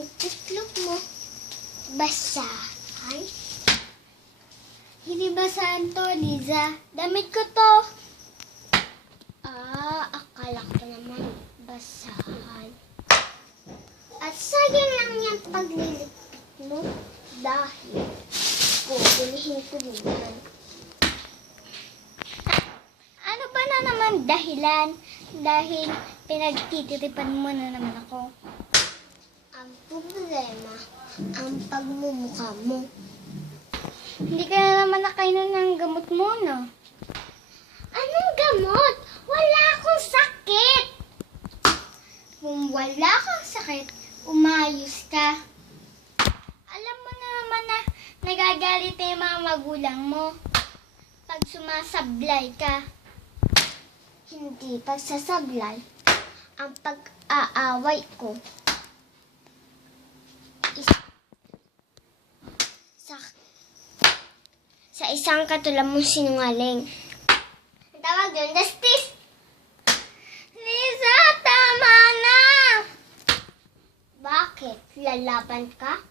yung itlog mo? Basahan? Hindi basahan to, Liza. Damit ko to. Akala ko naman basahan. At sayang lang yan paglilit mo dahil kukulihin ko rin yan. Ano ba na naman dahilan? Dahil pinagtitiripan mo na naman ako. Ang problema, ang pagmumukha mo. Hindi ka na naman nakainom ng gamot mo, no? Anong gamot? Wala akong sakit! Kung wala kang sakit, umayos ka. Alam mo na naman na nagagalit na yung mga magulang mo pag sumasablay ka. Hindi pagsasablay ang pag-aaway ko. Sa isang katulad mong sinungaling. Ang tawag doon, dastis! Liza, tama na! Bakit? Lalaban ka?